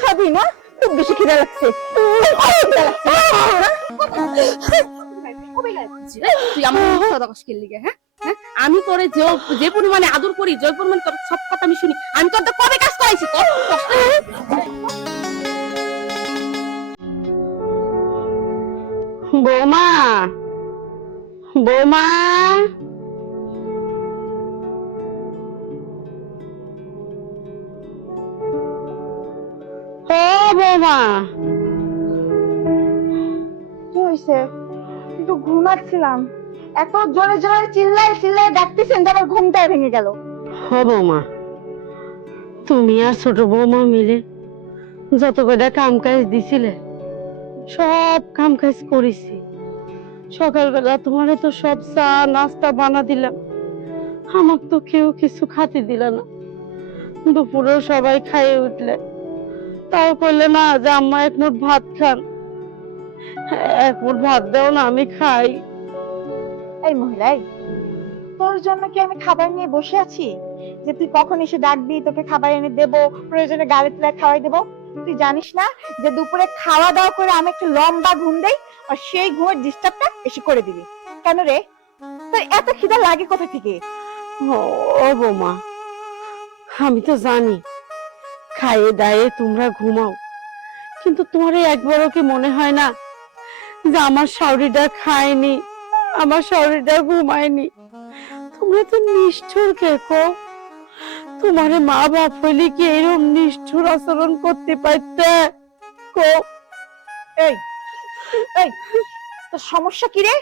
খাবি না? খুব বেশি খিদে লাগছে। তুই আমার কথা কষ্ট লিগে, হ্যাঁ? আমি তোরে যে পরিমাণে আদর করি, যে পরিমাণে তোর সব কথা আমি শুনি, আমি তোর কবে কাজ করাইছি? তোর কষ্ট বৌমা, বৌমা, ও বৌমা, কি হয়েছে? একটু ঘুমাচ্ছিলাম, এত জোরে জোরে চিল্লাই চিল্লাই ডাকতেছেন যে আমার ঘুমটাই ভেঙে গেল। ও বৌমা, তুমি আর ছোট বৌমা মিলে যত কয়টা কাম কাজ দিছিলে সব কাম কাজ করেছি। সকালবেলা তোমারে তো সব চা নাস্তা বানা দিলাম, আমার তো কেউ কিছু খাতে দিল না। দুপুরে সবাই খাইয়ে উঠলে, তাও কইলে না যে আম্মা এক মুঠ ভাত খান, এক মুঠ ভাত দাও না আমি খাই। এই মহিলা, তোর জন্য কি আমি খাবার নিয়ে বসে আছি যে তুই কখন এসে ডাকবি, তোকে খাবার এনে দেবো, প্রয়োজনে গাড়ি তুলে খাওয়াই দেবো? তুই জানিস না যে দুপুরে খাওয়া দাওয়া করে আমি একটু লম্বা ঘুম দেই, আর সেই ঘুমের ডিস্টার্বটা এসে করে দিবি কেন রে? তোর এত খিদা লাগে কোথা থেকে? ও বৌমা, আমি তো জানি খাইয়ে দায়ে তোমরা ঘুমাও, কিন্তু তোমার একবারও কি মনে হয় না যে আমার শাওরিটা খায়নি, আমার শাওরিটা ঘুমায়নি? তোমরা তো নিষ্ঠুর কে কো? তোমারে মা বাপ হইলে কি এরকম নিষ্ঠুর আচরণ করতে পারতে কো? এই এই তোর সমস্যা কি রে?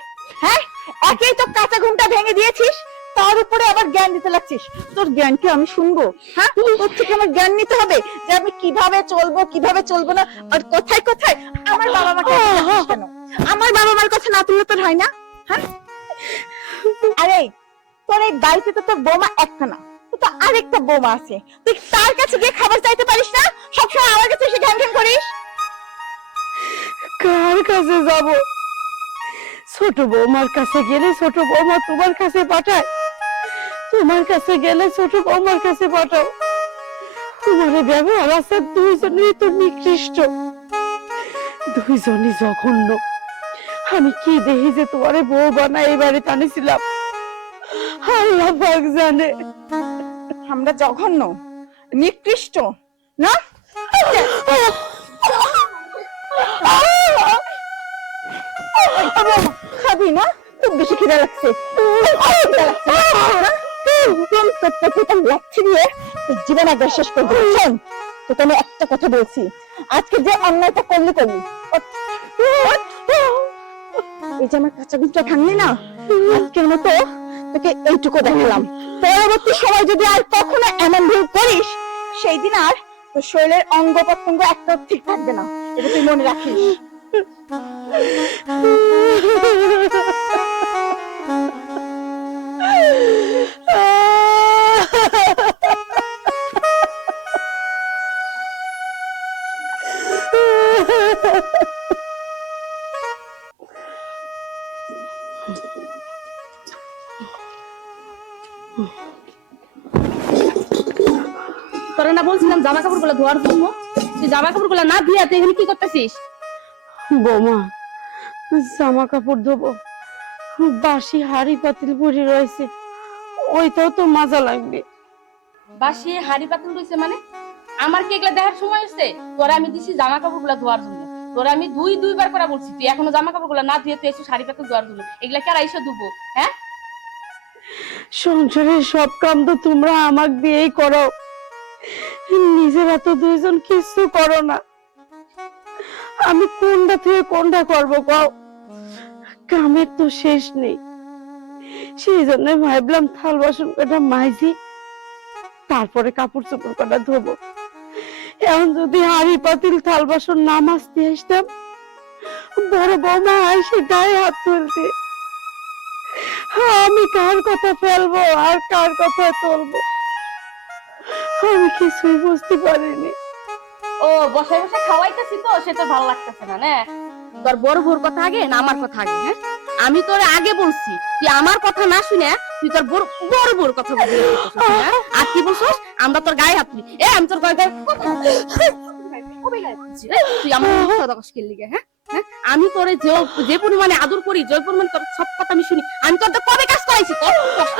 হ্যাঁ, একেই তো কাঁচা ঘুমটা ভেঙে দিয়েছিস, তার উপরে আবার জ্ঞান দিতে লাগছিস। তোর জ্ঞান কি আমি শুনবো? হ্যাঁ, তোর থেকে আমার জ্ঞান নিতে হবে যে আমি কিভাবে চলবো কিভাবে চলবো না। আর কোথায় কোথায় আমার বাবা মাকে ডাকিস কেন? আমার বাবা মার কথা না তুললে তোর হয় না? হ্যাঁ, আরে তোর এই বাড়িতে তো তোর বৌমা একটা না, তো তো আরেকটা বৌমা আছে, তুই তার কাছে গিয়ে খাবার চাইতে পারিস না? সবসময় আমার কাছে এসে ঘ্যান ঘ্যান করিস। কার কাছে যাব? ছোট বৌমার কাছে গেলে ছোট বৌমা তোমার কাছে পাঠায়, তোমার কাছে গেলে ছোট বৌমার কাছে পাঠাও। তোমার ব্যবহার আছে দুইজনেরই তো নিকৃষ্ট, দুইজনই জঘন্য। আমি কি দেখি যে তোমারে বউ বানায় এই বাড়িতে আনিছিলাম, আল্লাহ পাক জানে। আমরা জঘন্য নিকৃষ্ট না? খাবি না? খুব বেশি খিদে লাগছে। জীবন একবার শেষ করবো। শোন, তোকে আমি একটা কথা বলছি, আজকে যে অন্যায়টা করলি করলি, এই যে আমার কাঁচা গুঁচটা ভাঙলি না, আজকের মতো তোকে এইটুকু দেখালাম। পরবর্তী সময় যদি আর কখনো এমন ভুল করিস, সেই দিন আর তোর শরীরের অঙ্গ প্রত্যঙ্গ একটা ঠিক থাকবে না, এটা তুই মনে রাখিস। তোরা না বলছিলাম জামা কাপড় গুলো ধোয়ার জন্য? তুই জামা কাপড় গুলো না ধুয়ে তুই এখানে কি করতেছিস? বৌমা, জামা কাপড় ধোবো, বাসি হাড়ি পাতিল পড়ে রয়েছে, ওইটাও তো মজা লাগবে। বাসি হাড়ি পাতিল রয়েছে মানে? আমার কি এগুলা দেখার সময় হচ্ছে? তোরা আমি দিছি জামা কাপড় গুলা ধোয়ার জন্য, তোরা আমি দুইবার করে বলছি, তুই এখনো জামা কাপড় গুলা না ধুয়ে তুই এসে হাড়ি পাতিল ধোয়ার জন্য। এগুলা কে আইসা ধুবো? হ্যাঁ, সংসারের সব কাম তো তোমরা আমাকে দিয়েই করো, নিজেরা তো দুইজন কিছু করো না। আমি কোনটা থেকে কোনটা করবো কও? কামের তো শেষ নেই। সেই জন্য ভাবলাম থাল বাসন কটা মাইজি, তারপরে কাপড় চোপড় কটা ধোবো। এখন যদি হাড়ি পাতিল থাল বাসন না মাজতে আসতাম, বড় বৌমা এসে গায়ে হাত তুলতে, আমি কার কথা ফেলবো আর কার কথা তুলবো আমি কিছুই বুঝতে পারিনি। ও বসে বসে খাওয়াইতেছি তো সে তো ভালো লাগতেছে না না? তোর বড় বউর কথা আগে না আমার কথা আগে? হ্যাঁ, আমি তোরে আগে বলছি তুই আমার কথা না শুনে তুই তোর বড় বড় বউর কথা বলছিস। আর কি বলছিস? আমরা তোর গায়ে হাত তুলি। আমি তোর গায়ে কবে গায়ে তুলছি রে? তুই আমার কথা কস কেন লিগে? হ্যাঁ হ্যাঁ, আমি তোরে যে পরিমাণে আদর করি, যে পরিমাণে তোর সব কথা আমি শুনি, আমি তোর কবে কাজ করাইছি? তোর কষ্ট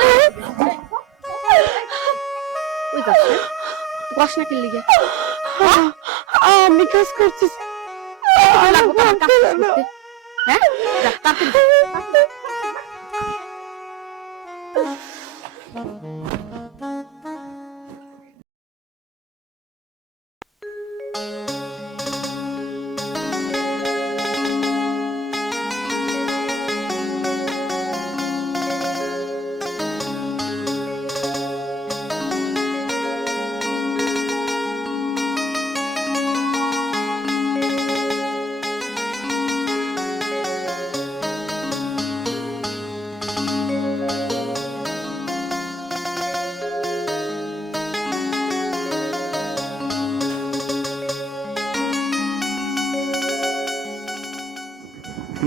ওই যাস তুই কষ্ট না কেন লিগে? আমি কাজ করতেছি। লাগবো তোমার কাজ করতে? হ্যাঁ যা তাড়াতাড়ি।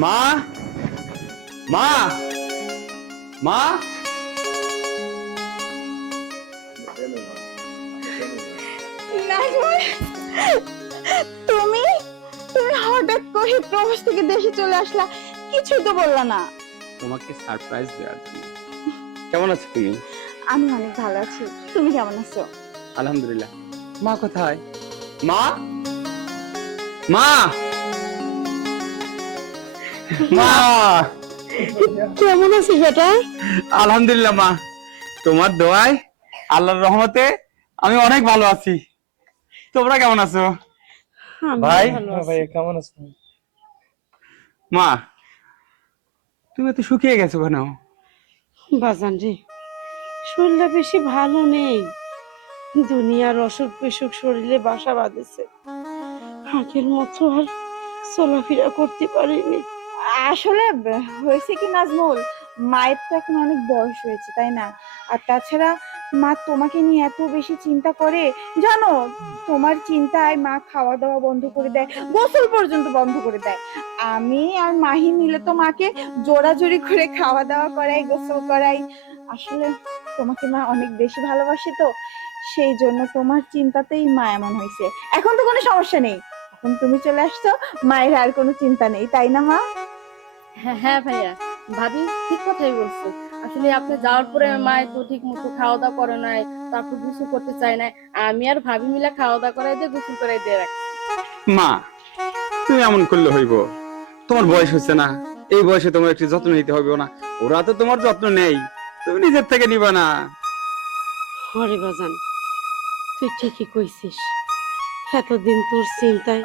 মা মা মা নাজমুল, তুমি তুমি হঠাৎ করে প্রবাস থেকে দেশে চলে আসলা, কিছুই তো বললা না। তোমাকে সারপ্রাইজ দেওয়ার জন্য। কেমন আছো তুমি? আমি অনেক ভালো আছি, তুমি কেমন আছো? আলহামদুলিল্লাহ। মা কোথায়? মা মা মা কেমন আছিস বেটা? আলহামদুলিল্লাহ মা, তোমার দোয়ায় আল্লাহর রহমতে আমি অনেক ভালো আছি। তোমরা কেমন আছো? ভাই ভাই কেমন আছেন? মা তুমি তো শুকিয়ে গেছো কেন? বাজান রে, শরীরটা বেশি ভালো নেই। দুনিয়ার অসুখ বিসুখ শরীরে বাসা বাঁধেছে। আগের মতো আর চলাফেরা করতে পারিনি। আসলে হয়েছে কি নাজমুল, মায়ের তো এখন অনেক বয়স হয়েছে, তাই না? আর তাছাড়া মা তোমাকে নিয়ে এত বেশি চিন্তা করে, জানো, তোমার চিন্তায় মা খাওয়া দাওয়া বন্ধ করে দেয়, গোসল পর্যন্ত বন্ধ করে দেয়। আমি আর মাহি মিলে তো মাকে জোরাজোরি করে খাওয়া দাওয়া করাই, গোসল করাই। আসলে তোমাকে মা অনেক বেশি ভালোবাসে, তো সেই জন্য তোমার চিন্তাতেই মা এমন হয়েছে। এখন তো কোনো সমস্যা নেই, এখন তুমি চলে আসছো, মায়ের আর কোনো চিন্তা নেই, তাই না মা? হ্যাঁ হ্যাঁ ভাইয়া, ভাবি ঠিক কথাই বলছে। আসলে আপনি যাওয়ার পরে মায়ের তো ঠিক মতো খাওয়া দাওয়া করে নাই, তারপর গোসল করতে চায় না। আমি আর ভাবি মিলে খাওয়া দাওয়া করাই দিয়ে গোসল করাই দিয়ে রাখছি। মা তুমি এমন করলে হইব? তোমার বয়স হচ্ছে না, এই বয়সে তোমার একটু যত্ন নিতে হবে না? ওরা তো তোমার যত্ন নেই, তুমি নিজের থেকে নিবা না? হরে বাজান, তুই ঠিকই কইছিস। এতদিন তোর চিন্তায়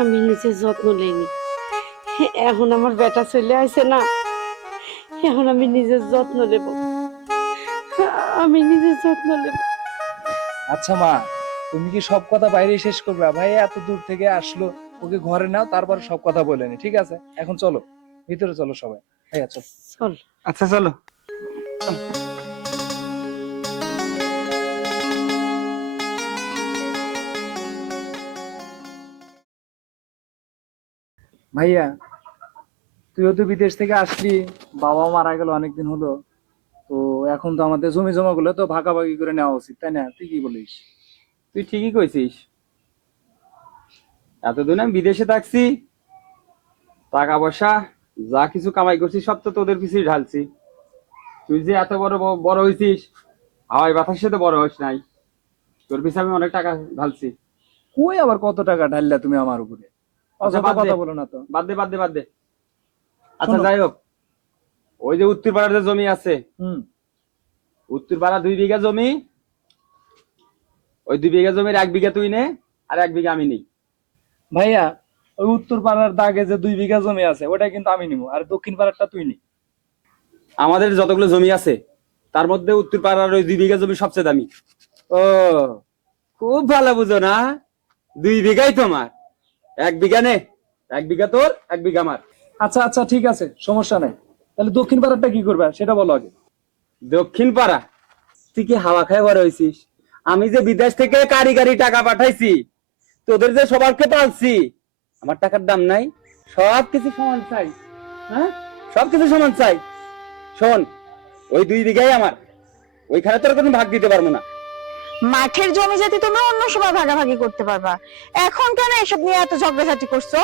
আমি নিজের যত্ন নেইনি। এখন আমার বেটা চলে আসে না, এখন আমি নিজের যত্ন নেব। আমি নিজের যত্ন নেব। আচ্ছা মা, তুমি কি সব কথা বাইরে শেষ করবে? ভাই এত দূর থেকে আসলো, ওকে ঘরে নাও, তারপর সব কথা বলে নি, ঠিক আছে? এখন চলো ভিতরে, চলো সবাই। ভাইয়া চল। চল। আচ্ছা চলো। ভাইয়া তুইও তো বিদেশ থেকে আসলি, বাবা মারা গেল অনেকদিন হলো, তো এখন তো আমাদের জমি জমা গুলো তো ভাগাভাগি করে নেওয়া উচিত, তাই না? তুই কি বলিস? তুই ঠিকই কইছিস। এতদিন আমি বিদেশে থাকছি, টাকা পয়সা যা কিছু কামাই করছি সব তো তোদের পিছিয়ে ঢালছি। তুই যে এত বড় বড় হয়েছিস, হাওয়াই বাতাসে তো বড় হইস নাই, তোর পিছিয়ে আমি অনেক টাকা ঢালছি। কই আবার কত টাকা ঢাললা তুমি আমার উপরে? আচ্ছা, অযথা বাদ দে। কথা বলো না তো। বাদ দে বাদ দে বাদ দে। আচ্ছা শোনো। যাই হোক, ওই যে উত্তর পাড়ার যে জমি আছে, হুম। উত্তর পাড়া 2 বিঘা জমি, ওই 2 বিঘা জমির 1 বিঘা তুই নে, আর 1 বিঘা আমি নেই। ভাইয়া ওই উত্তর পাড়ার দাগে যে 2 বিঘা জমি আছে ওটা কিন্তু আমি নিবো, আর দক্ষিণ পাড়ারটা তুই নি। আমাদের যতগুলো জমি আছে তার মধ্যে উত্তর পাড়ার ওই 2 বিঘা জমি সবচেয়ে দামি। ও খুব ভালো বুঝো না? 2 বিঘাই তোমার, 1 বিঘা নে, 1 বিঘা তোর, 1 বিঘা আমার। আচ্ছা আচ্ছা ঠিক আছে, সমস্যা নাই। তাহলে দক্ষিণ পাড়ারটা কি করবে সেটা বলো আগে। দক্ষিণ পাড়া? তুই কি হাওয়া খায় বড় হয়েছিস? আমি যে বিদেশ থেকে কারিগরি টাকা পাঠাইছি, তোদের যে সবারকে পালছি, আমার টাকার দাম নাই? সবকিছু সমান চাই, হ্যাঁ সবকিছু সমান চাই। শোন, ওই 2 বিঘাই আমার, ওইখানে তোর কোনো ভাগ দিতে পারবো না। মাঠের জমি জাতি তোমরা অন্য সময় ভাগাভাগি করতে পারবা, এখন কেন এসব নিয়ে এত ঝগড়াঝাটি করছো?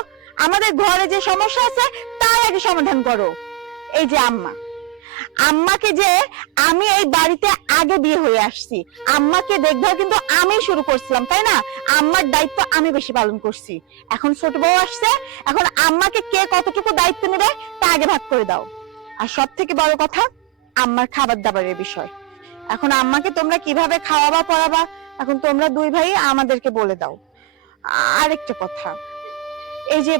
আমাদের ঘরে যে সমস্যা আছে তার আগে সমাধান করো। এই যে আম্মাকে যে আমি এই বাড়িতে আগে বিয়ে হয়ে আসছি, আম্মাকে দেখভাল কিন্তু আমি শুরু করছিলাম, তাই না? আম্মার দায়িত্ব আমি বেশি পালন করছি। এখন ছোট বউ আসছে, এখন আম্মাকে কে কতটুকু দায়িত্ব নেবে তা আগে ভাগ করে দাও। আর সব থেকে বড় কথা আম্মার খাবার দাবারের বিষয়। এখন আম্মাকে তোমরা কিভাবে খাওয়াবা পড়াবা এখন তোমরা দুই ভাই আমাদেরকে বলে দাও। আরেকটা কথা, এই যে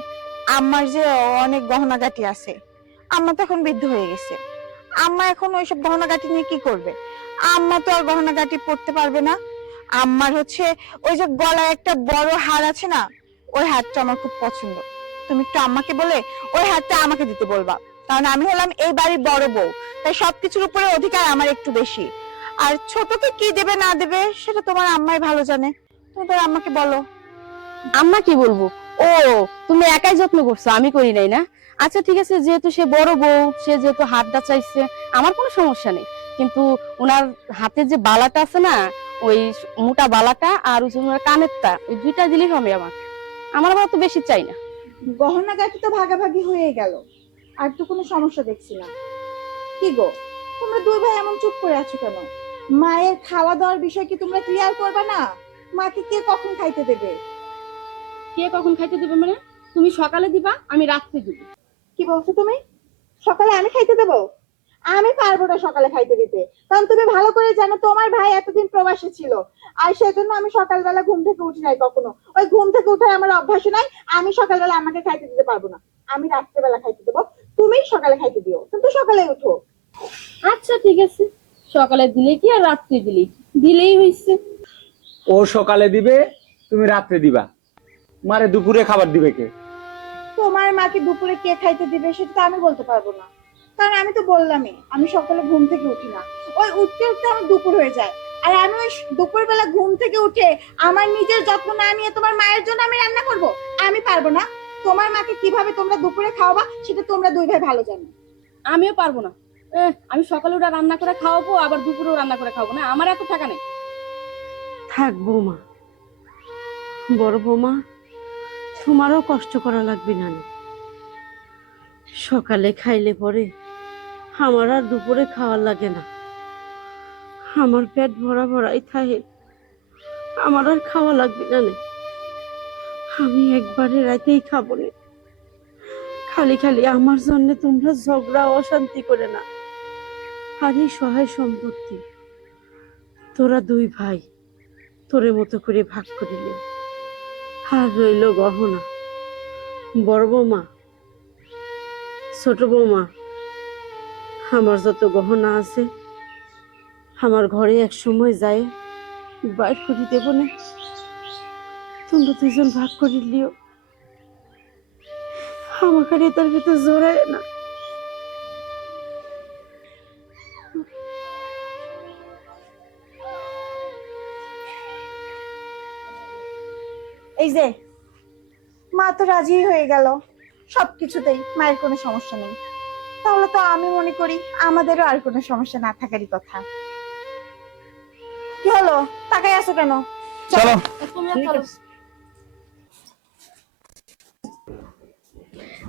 আম্মার যে অনেক গহনাগাটি আছে, আম্মা তো এখন বৃদ্ধ হয়ে গেছে, আম্মা এখন ওইসব গহনাগাটি নিয়ে কি করবে? আম্মা তো আর গহনাগাটি পরতে পারবে না। আম্মার হচ্ছে ওই যে গলায় একটা বড় হার আছে না, ওই হারটা আমার খুব পছন্দ। তুমি একটু আম্মাকে বলে ওই হারটা আমাকে দিতে বলবা, কারণ আমি হলাম এই বাড়ির বড় বউ, তাই সবকিছুর উপরে অধিকার আমার একটু বেশি। আর ছোটকে কি দেবে না দেবে সেটা তোমার আম্মাই ভালো জানে, তুমি তোর আম্মাকে বলো। আম্মা কি বলবো? ও, তুমি একাই যত্ন করছো, আমি করি নাই না? আচ্ছা ঠিক আছে, যেহেতু সে বড় বউ, সে যেহেতু হাতটা চাইছে, আমার কোনো সমস্যা নেই। কিন্তু ওনার হাতের যে বালাটা আছে না, ওই মোটা বালাটা আর ওই যে ওনার কানেরটা, ওই দুইটা দিলেই হবে আমার। আমার আবার তো বেশি চাই না। গহনাগাটি তো ভাগাভাগি হয়ে গেল, আর তো কোনো সমস্যা দেখছি না। কি গো, তোমরা দুই ভাই এমন চুপ করে আছো কেন? মায়ের খাওয়া দাওয়ার বিষয় কি তোমরা ক্লিয়ার করবে না? মাকে কে কখন খাইতে দেবে? কে কখন খাইতে দিবে মানে? তুমি সকালে দিবা, আমি রাত্রে দিব। কি বলছো তুমি? সকালে আমি খাইতে দেবো? আমি পারবো না সকালে খাইতে দিতে, কারণ তুমি ভালো করে জানো তোমার ভাই এতদিন প্রবাসী ছিল, আর সেজন্য আমি সকালবেলা ঘুম থেকে উঠি নাই কখনো। ওই ঘুম থেকে উঠার আমার অভ্যাস নাই। আমি সকালবেলা আমাকে খাইতে দিতে পারবো না, আমি রাত্রেবেলা খাইতে দেবো। তুমি সকালে খাইতে দিও, কিন্তু সকালে উঠো। আচ্ছা ঠিক আছে, সকালে দিলে কি আর রাত্রে দিলেই কি? দিলেই হইছে। ও সকালে দিবে, তুমি রাত্রে দিবা। মারে দুপুরে খাবার দিবে কে? তোমার মাকে দুপুরে কে খাইতে দিবে সেটা তো আমি বলতে পারবো না, কারণ আমি তো বললামই আমি সকালে ঘুম থেকে উঠি না। ওই উঠতে উঠতে আমার দুপুর হয়ে যায়, আর আমি ওই দুপুর বেলা ঘুম থেকে উঠে আমার নিজের যত্ন না নিয়ে তোমার মায়ের জন্য আমি রান্না করব? আমি পারবো না। তোমার মাকে কিভাবে তোমরা দুপুরে খাওয়াবা সেটা তোমরা দুই ভাই ভালো জানো। আমিও পারবো না। আমি সকালে ওটা রান্না করে খাওয়াবো, আবার দুপুরেও রান্না করে খাওয়াবো না, আমার এত টাকা নেই। থাক বৌমা, বড় বৌমা, তোমারও কষ্ট করা লাগবে না। সকালে খাইলে পরে আমার আর দুপুরে খাওয়ার লাগে না, আমার পেট ভরা ভরাই থাকে, আমার আর খাওয়া লাগবে না। আমি একবারে রাতেই খাবো না। খালি খালি আমার জন্য তোমরা ঝগড়া অশান্তি করে না। আর এই সহায় সম্পত্তি তোরা দুই ভাই তোরের মতো করে ভাগ করিলে, আর রইল গহনা। বড় বৌমা, ছোট বৌমা, আমার যত গহনা আছে আমার ঘরে এক সময় যায় বাইর করে দেব না, তোমরা দুজন ভাগ করে লিও। আমাকে তার ভিতর জোড়ায় না। এই যে মা তো রাজি হয়ে গেল সবকিছুতেই, মায়ের কোনো সমস্যা নেই, তাহলে তো আমি মনে করি আমাদেরও আর কোনো সমস্যা না থাকারই কথা। কি হলো, তাকাই আছো কেন? চলো। তুমিও চলো।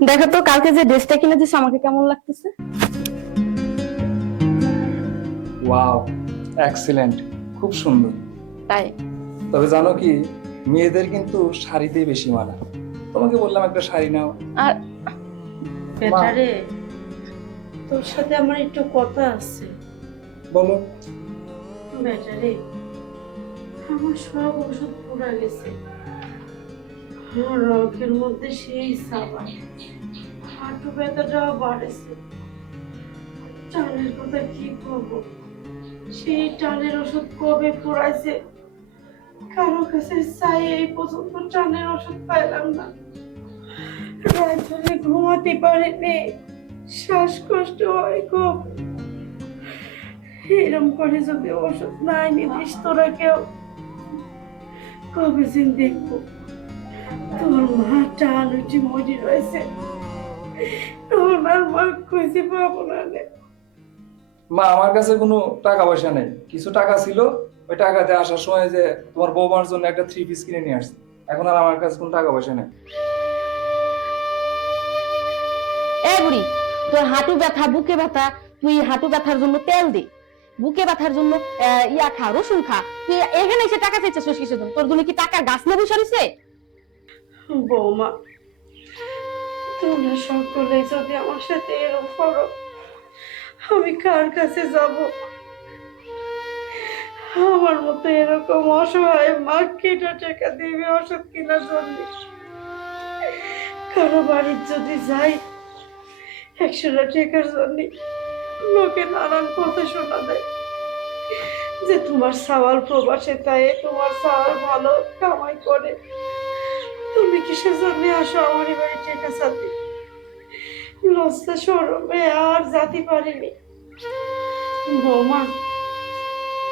দেখো তো কালকে যে ড্রেসটা কিনে দিস আমাকে কেমন লাগতেছে? ওয়াও, এক্সিলেন্ট, খুব সুন্দর। তাই? তবে জানো কি, মেয়েদের কিন্তু শাড়িতেই বেশি মানা। তোমাকে বললাম একটা শাড়ি নাও। আর বেটারে, তোর সাথে আমার একটু কথা আছে। বলো। বেটারে, আমার সব ওষুধ পুরা গেছে, আমার রগের মধ্যে সেই সাবান, হাঁটু ব্যথাটাও বাড়েছে। টানের কথা কি করবো, সেই টানের ওষুধ কবে পুরাইছে, কারো কাছে চাই এই পর্যন্ত টানের ওষুধ পাইলাম না। রাত ধরে ঘুমাতে পারিনি, শ্বাসকষ্ট হয় খুব। এরম করে যদি ওষুধ না এনে দিস তোরা কেউ, কবে দিন দেখবো তোর মা টান উঠে মরি রয়েছে, ওনার মা কইছে পাবো না রে। মা, আমার কাছে কোনো টাকা পয়সা নেই, কিছু টাকা ছিল ওই টাকাতে আসার সময় যে তোমার বৌমার জন্য একটা 3 পিস কিনে নিয়ে আসছি, এখন আর আমার কাছে কোনো টাকা পয়সা নেই। এ বুড়ি, তোর হাঁটু ব্যথা, বুকে ব্যথা, তুই হাঁটু ব্যথার জন্য তেল দে, বুকে ব্যথার জন্য ইয়া খা, রসুন খা। তুই এখানে এসে টাকা চাইছিস কিসের জন্য? তোর জন্য কি টাকার গাছ না বসে রইছে? বৌমা, তোমরা সকলে যদি আমার সাথে এরকম করো, আমি কার কাছে যাব? আমার মতো এরকম অসহায় মা কেটা টাকা দিবে ওষুধ কেনার জন্য? কারো বাড়ির যদি যাই 100 টাকার জন্য, লোকে নানান কথা শোনা দেয় যে তোমার সাওয়াল প্রবাসে, তাই তোমার সাওয়াল ভালো কামাই করে, তুমি কিসের জন্য আসো আমার বাড়ি টাকা চাতে? লজ্জা শরমে আর জাতি পারিনি। বৌমা,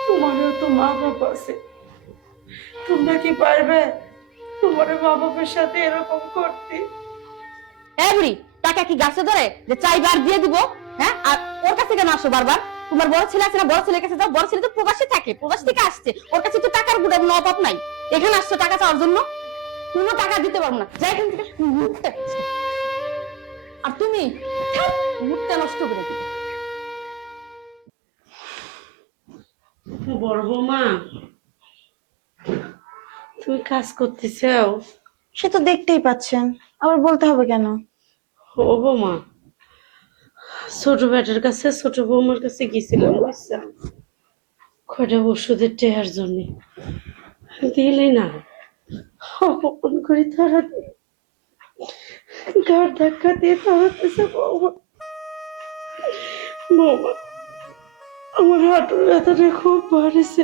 তোমারও তো মা বাবা আছে, তোমরা কি পারবে তোমার মা বাবার সাথে এরকম করতে? এ বুড়ি, টাকা কি গাছে ধরে যে চাইবার দিয়ে দিব? হ্যাঁ, আর ওর কাছে কেন আসো বারবার? তোমার বড় ছেলে আছে না, বড় ছেলের কাছে যাও। বড় ছেলে তো প্রবাসে থাকে, প্রবাস থেকে আসছে, ওর কাছে তো টাকার কোনো অভাব নাই। এখানে আসছো টাকা চাওয়ার জন্য? কোনো টাকা দিতে পারবো না, যাই এখান থেকে। আর তুমি মুখটা নষ্ট করে দিবে। বড় বৌমা, তুমি কাজ করতে চাও? সে তো দেখতেই পাচ্ছেন, আবার বলতে হবে কেন? ও বৌমা, ছোট বেটার কাছে, ছোট বৌমার কাছে গেছিলাম, বুঝছেন, কয়টা ওষুধের টেহার জন্য দিলে না, অপমান করে তারা দিয়ে গাড় ধাক্কা দিয়ে তাড়াতেছে। বৌমা, বৌমা, আমার হাঁটুর ব্যথাটা খুব বাড়েছে,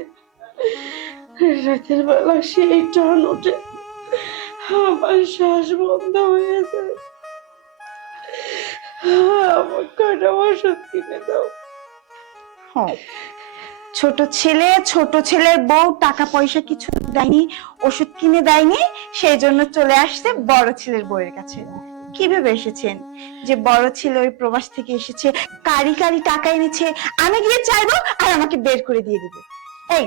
রাতের বেলা সেই টান ওঠে, আমার শ্বাস বন্ধ হয়ে যায়, আমার কয়টা ওষুধ কিনে দাও। হ্যাঁ, ছোট ছেলের বউ টাকা পয়সা কিছু দেয়নি, ওষুধ কিনে দেয়নি, সেই জন্য চলে আসছে বড় ছেলের বউয়ের কাছে। কি ভেবে এসেছেন যে বড় ছেলে ওই প্রবাস থেকে এসেছে, কারি কারি টাকা এনেছে, আমি গিয়ে চাইবো আর আমাকে বের করে দিয়ে দিবে? এই,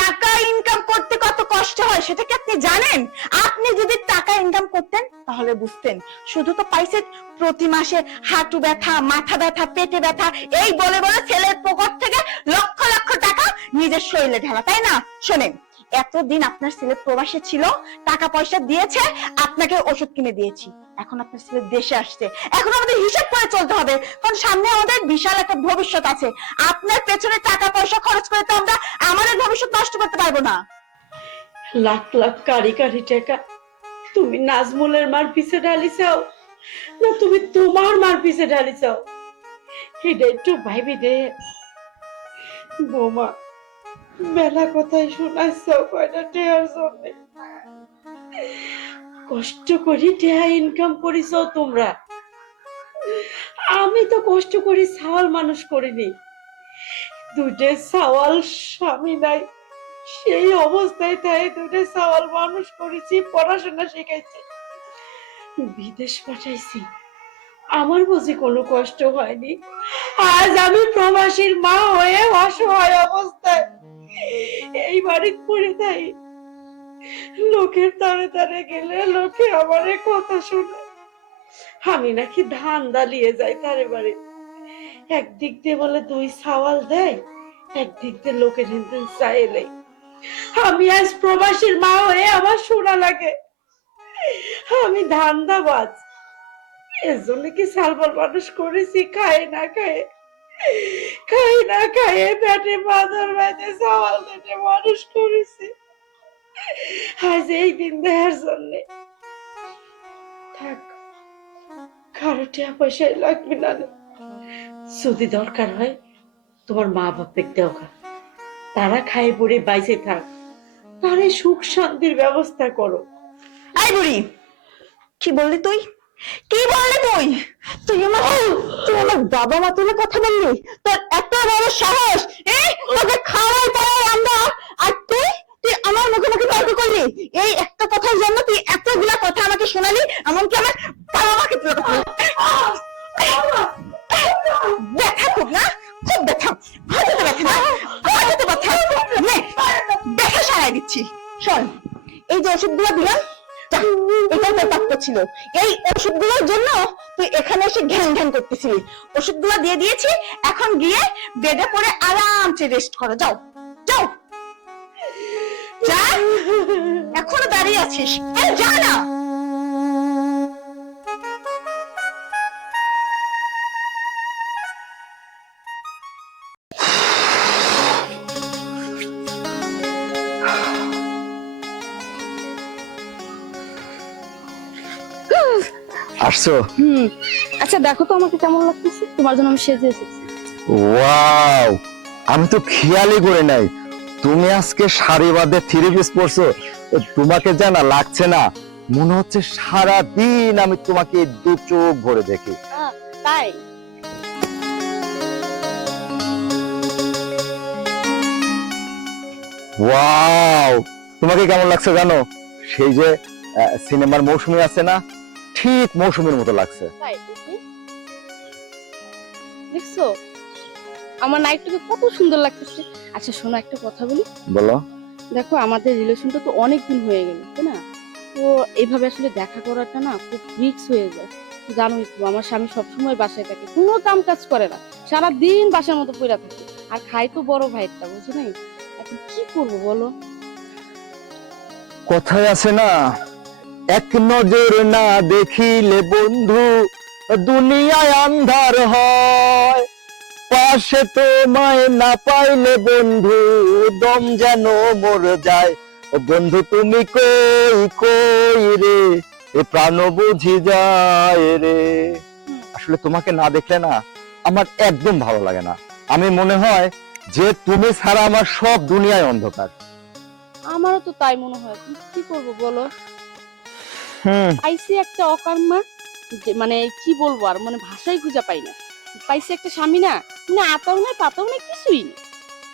টাকা ইনকাম করতে কত কষ্ট হয় সেটা কি আপনি জানেন? আপনি যদি টাকা ইনকাম করতেন তাহলে বুঝতেন। শুধু তো পাইছেন প্রতি মাসে হাঁটু ব্যথা, মাথা ব্যথা, পেটে ব্যথা, এই বলে বলে ছেলের পকেট থেকে লক্ষ লক্ষ টাকা নিজের শরীরে ঢালা, তাই না? শোনেন, এতদিন আপনার ছেলে প্রবাসে ছিল, টাকা পয়সা দিয়েছে, আপনাকে ওষুধ কিনে দিয়েছি। এখন আপনার ছেলে দেশে আসছে, এখন আমাদের হিসাব করে চলতে হবে, কারণ সামনে আমাদের বিশাল একটা ভবিষ্যৎ আছে। আপনার পেছনে টাকা পয়সা খরচ করে তো আমরা আমাদের ভবিষ্যৎ নষ্ট করতে পারবো না। লাখ লাখ কারি কারি টাকা তুমি নাজমুলের মার পিছে ঢালি চাও, না তুমি তোমার মার পিছে ঢালি চাও? এটা একটু ভাইবি দে। বৌমা, মেলা কথাই শোনাইছাও কয়টা টেহার জন্য, কষ্ট করি টেহা ইনকাম করিস তোমরা, আমি তো কষ্ট করি সাওয়াল মানুষ করিনি। দুটে সাওয়াল স্বামী নাই, সেই অবস্থায় তাই দুটে সাওয়াল মানুষ করেছি, পড়াশোনা শিখাইছি, বিদেশ পাঠাইছি, আমার বুঝি কোনো কষ্ট হয়নি? আজ আমি প্রবাসীর মা হয়ে অসহায় অবস্থায় এই বাড়িতে পড়ে থাই, লোকের তারে তারে গেলে লোকে আমারে কথা শুনে, আমি নাকি ধান দালিয়ে যাই তারে বাড়ি, একদিক দিয়ে বলে 2 সাওয়াল দেয়, একদিক দিয়ে লোকের হিন্দু চাইলে। আমি আজ প্রবাসীর মা হয়ে আমার শোনা লাগে আমি ধান্দাবাজ, এর জন্য কি সালবাল মানুষ করেছি? খাই না খায় পেটে বাঁধর বাইতে সাওয়াল পেটে মানুষ করেছি, আজ এই দিন দেখার জন্য। থাক, কারো টাকা পয়সা লাগবে না, যদি দরকার হয় তোমার মা বাপের দেও, তারা খাই পড়ে বাইসে থাক, তারে সুখ শান্তির ব্যবস্থা করো। এই বুড়ি, কি বললি তুই? কি বললি তুই? তুই আমার বাবা মা তুলে কথা বললি? তোর এত বড় সাহস! তোকে খাওয়াই পড়াই আমরা, আর তুই আমার মুখে মুখে তর্ক করলি? এই একটা কথার জন্য তুই এতগুলা কথা আমাকে শোনালি, এমনকি আমার বাবা মাকে তুলে কথা বললি। ব্যথা খুব না? খুব ব্যথা, হাতে ব্যথা না, হাতে ব্যথা। দিচ্ছি। শোন, এই যে ওষুধগুলো দিলাম, যা, এটাই তোর প্রাপ্য ছিল। এই ওষুধগুলোর জন্য তুই এখানে এসে ঘ্যান ঘ্যান করতেছিলি। ওষুধগুলো দিয়ে দিয়েছি, এখন গিয়ে বেডে পড়ে আরামসে রেস্ট করো। যাও যাও যা, এখনো দাঁড়িয়ে আছিস? আরে যা না। আসছো? আচ্ছা দেখো তো আমাকে কেমন লাগতেছে, তোমার জন্য আমি সেজে এসেছি। ওয়াও, আমি তো খেয়ালই করে নাই তুমি আজকে শাড়ি বাদে থ্রি পিস পরছো। তোমাকে জানা লাগছে না, মনে হচ্ছে সারা দিন আমি তোমাকে দু চোখ ভরে দেখি। তাই? ওয়াও, তোমাকে কেমন লাগছে জানো? সেই যে সিনেমার মৌসুমী আছে না, ঠিক মৌসুমীর মতো লাগছে। তাই দেখি। দেখছো আমার নাইটটাকে কত সুন্দর লাগতেছে। আচ্ছা শোনো, একটা কথা বলি। বলো। দেখো আমাদের রিলেশনটা তো অনেক দিন হয়ে গেল, তাই না? তো এইভাবে আসলে দেখা করাটা না খুব রিস্ক হয়ে যায়। জানোই তো আমার স্বামী সবসময় বাসায় থাকে, কোনো কাম কাজ করে না, সারাদিন বাসার মতো পড়ে থাকে। আর খাই তো বড় ভাইটা, বুঝো নাই? এখন কি করবো বলো? কথায় আছে না, এক নজর না দেখিলে বন্ধু দুনিয়ায় আন্ধার হয়, পাশে তোমায় না পাইলে বন্ধু দম যেন মর যায়। ও বন্ধু তুমি কই কই রে, এ প্রাণ বুঝি যায় রে। আসলে তোমাকে না দেখলে না আমার একদম ভালো লাগে না। আমি মনে হয় যে তুমি ছাড়া আমার সব দুনিয়ায় অন্ধকার। আমারও তো তাই মনে হয়, কিন্তু কি করবো বলো? পাইছি একটা অকার্মা, মানে কি বলবো আর, মানে ভাষাই খুঁজে পাই না। পাইছি একটা স্বামী না, মানে আতাও নাই পাতাও নাই, কিছুই না।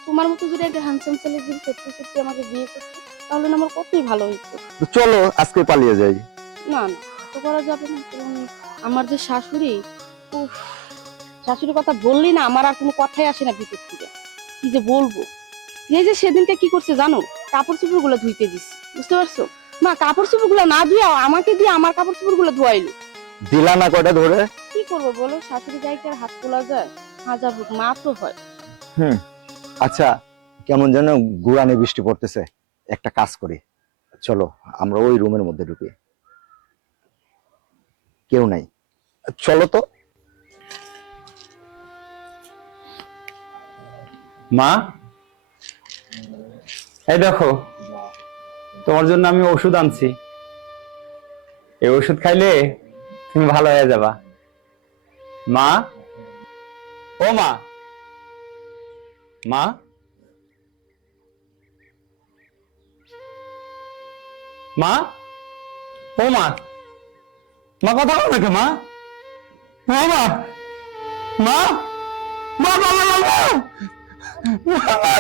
তোমার মতো যদি একটা হ্যান্ডসাম ছেলে যদি সত্যি সত্যি আমাকে বিয়ে করতো, তাহলে না আমার কতই ভালো হইতো। তো চলো আজকে পালিয়ে যাই। না না, তো করা যাবে না। কারণ আমার যে শাশুড়ি, উফ, শাশুড়ির কথা বললি না আমার আর কোনো কথাই আসে না ভিতর থেকে। কি যে বলবো, এই যে সেদিনকে কি করছে জানো? কাপড় চোপড় গুলো ধুইতে দিছি, বুঝতে পারছো? মা কাপড় চোপড় গুলো না ধুয়ে আমাকে দিয়ে আমার কাপড় চোপড় গুলো ধোয়াইলো। দিলা না কয়টা ধরে? কি করবো বলো, শাশুড়ি গায়ে কি আর হাত তোলা যায়? হাজার হোক মা তো হয়। আচ্ছা, কেমন যেন গুড়ানি বৃষ্টি পড়তেছে, একটা কাজ করি, চলো আমরা ওই রুমের মধ্যে ঢুকি। কেউ নাই, চলো তো। মা, এই দেখো তোমার জন্য আমি ওষুধ আনছি। এই ওষুধ খাইলে তুমি ভালো হয়ে যাবা। মা, ও মা, মা, মা, ও মা, মা কথা বলো নাকি মা? ও মা, মা, মা কথা বলো, মা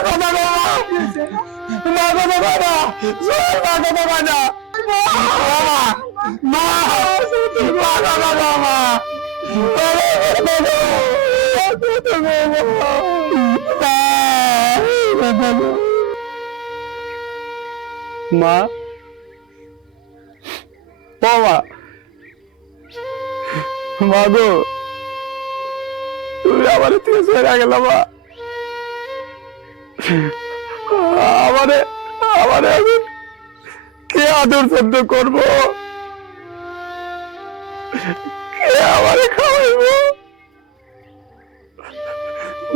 কথা বলো, মা কথা বলো, জোর মা কথা বলো, মা, মা কথা বলো, মা, মা, বাবা, মা গো, তুমি আমার থেকে সরে গেল মা। আমারে আমারে এখন কে আদর যত্ন করবো, কে আমারে খাওয়াইবো?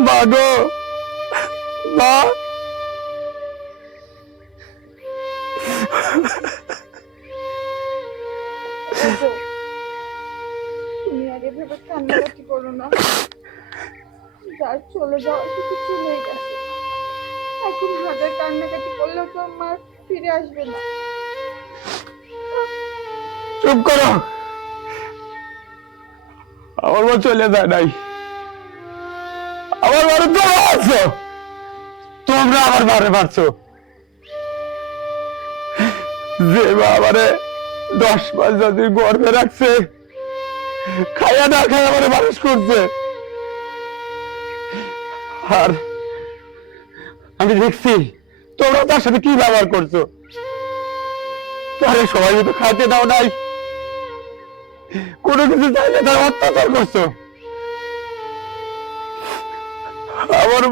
মা গো, মা, তুমি আর এভাবে কান্নাকাটি করো না। যার চলে যাওয়া কিছু চলে গেছে, এখন হাজার কান্নাকাটি করলেও তো মা ফিরে আসবে না। চুপ করো, আমার মা চলে যায় নাই, আমার বাড়ি তো আছো, তোমরা আমার বাড়ি মারছো। যে মা আমারে 10 মাস যদি গর্ভে রাখছে, খাইয়া না খাইয়া আমারে মানুষ করছে, আর আমি দেখছি তোমরা তার সাথে কি ব্যবহার করছো? তারে সবাই তো খাইতে দাও নাই, কোনো কিছু চাইলে তার অত্যাচার করছো। আমার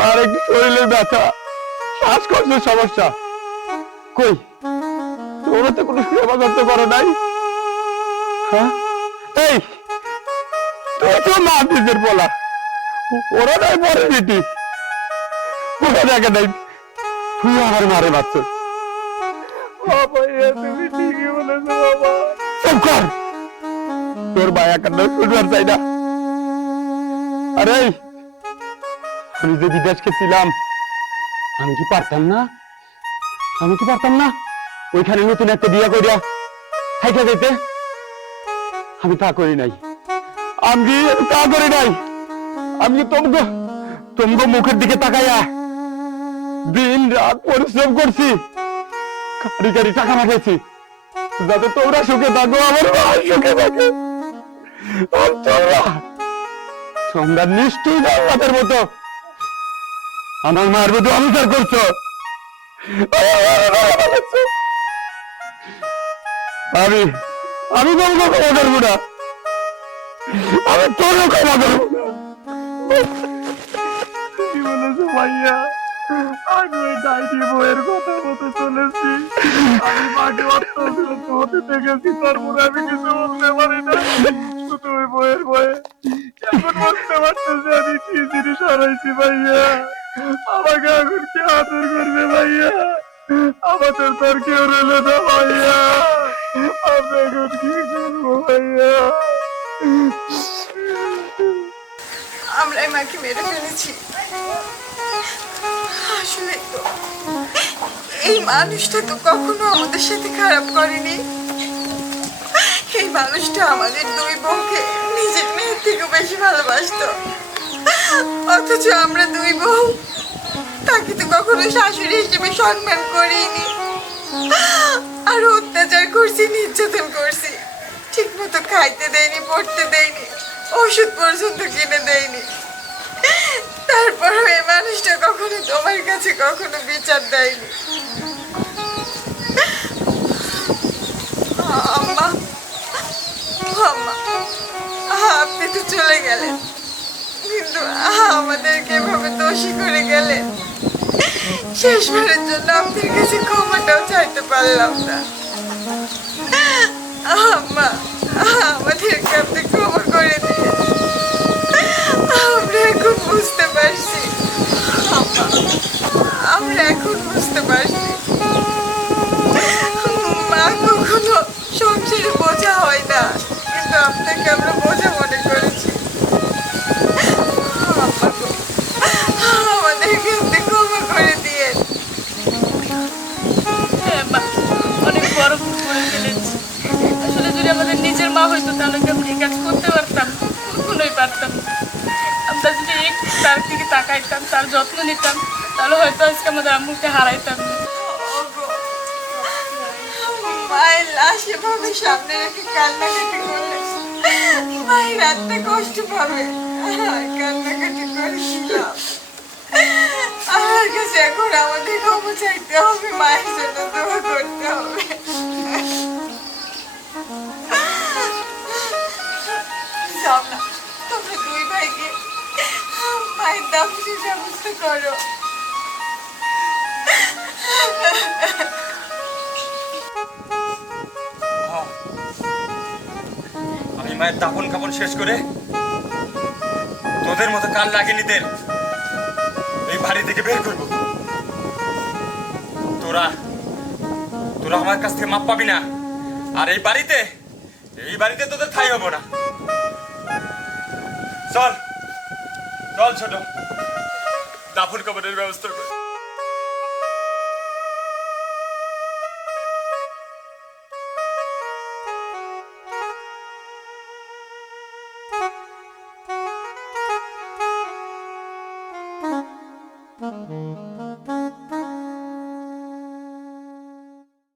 মার একটু শরীরে ব্যথা, শ্বাসকষ্টের সমস্যা, কই তোমরা তো কোনো সেবা করতে পারো নাই। হ্যাঁ, এই তুই তো মা নিজের বলা, ওরা নাই পরে দিতি, ওরা দেখে নাই তুই আমার মারে বাচ্চ। তুমি ঠিকই বলেছো বাবা। চুপ কর, তোর মায়া কান্না শুনবার চাই না। আরে আমি যে বিদেশ ছিলাম, আমি কি পারতাম না? ওইখানে নতুন একটা বিয়া করিয়া থাইকা যাইতে? আমি তা করি নাই, আমি তোমাকে মুখের দিকে তাকাইয়া দিন রাত পরিশ্রম করছি, কারি টাকা পাঠাইছি যাতে তোমরা সুখে থাকো, আমার মা সুখে থাকে। আর তোমরা নিষ্ঠুর জান্নাতের মতো আমার মার মতো অবিচার করছো। আমি তোমাকে ক্ষমা করবো না, আমি তোরও ক্ষমা করবো না। কি বলেছো ভাইয়া? আমি ওই ডাইনি বইয়ের কথা মতো চলেছি, আমি মাকে অত্যন্ত হতে দেখেছি, তারপরে আমি কিছু বলতে পারি না, শুধু ওই বইয়ের ভয়ে। এখন বুঝতে পারতেছি আমি কি জিনিস হারাইছি ভাইয়া। আমাকে এখন কি আদর করবে ভাইয়া? আমাদের তোর কেউ রইল না ভাইয়া, আমরা এখন কি করবো ভাইয়া? আমরা মাকে মেরে ফেলেছি। আসলে তো এই মানুষটা তো কখনো আমাদের সাথে খারাপ করেনি। এই মানুষটা আমাদের দুই বউকে নিজের মেয়ের থেকে বেশি ভালোবাসতো, অথচ আমরা দুই বউ তাকে তো কখনো শাশুড়ি হিসেবে সম্মান করিনি, আর অত্যাচার করছি, নির্যাতন করছি, ঠিক মতো খাইতে দেয়নি, পড়তে দেয়নি, ওষুধ পর্যন্ত কিনে দেয়নি। তারপর এই মানুষটা কখনো তোমার কাছে কখনো বিচার দেয়নি। আম্মা, আম্মা, আপনি তো চলে গেলেন, কিন্তু আমাদেরকে এভাবে দোষী করে গেলেন। শেষবারের জন্য আপনার কাছে ক্ষমাটাও চাইতে পারলাম না। আম্মা, আমাদেরকে আপনি ক্ষমা করে দিয়ে, আমরা এখন বুঝতে পারছি, আমরা এখন বুঝতে পারছি মা কখনো সংসারে বোঝা হয় না, কিন্তু আপনাকে আমরা বোঝা মনে করেছি। আমাদেরকে আপনি ক্ষমা করে দিয়ে। হ্যাঁ মা, অনেক বড় ভুল করে ফেলেছি। আসলে যদি আমাদের নিজের মা হইতো তাহলে কি আমরা এই কাজ করতে পারতাম? কখনোই পারতাম না। আমরা যদি একটু তার দিকে তাকাইতাম, তার যত্ন নিতাম, তাহলে হয়তো আজকে আমাদের আম্মুকে হারাইতাম না। মায়ের লাশ এভাবে সামনে রেখে কান্নাকাটি করলে মায়ের রাতটা কষ্ট পাবে। কান্নাকাটি করেছিলাম, আমার কাছে এখন আমাদের ক্ষমা চাইতে হবে, মায়ের জন্য দোয়া করতে হবে। যাও না, তোমরা দুই ভাইকে মায়ের দাফনের ব্যবস্থা করো। আমি মায়ের দাফন কাপড় শেষ করে তোদের মতো কাল লাগেনিদের এই বাড়ি থেকে বের করবো। তোরা তোরা আমার কাছ থেকে মাপ পাবি না, আর এই বাড়িতে তোদের ঠাঁই হবো না। চল চল ছোট, দাফন কাপড়ের ব্যবস্থা কর। Mm-hmm.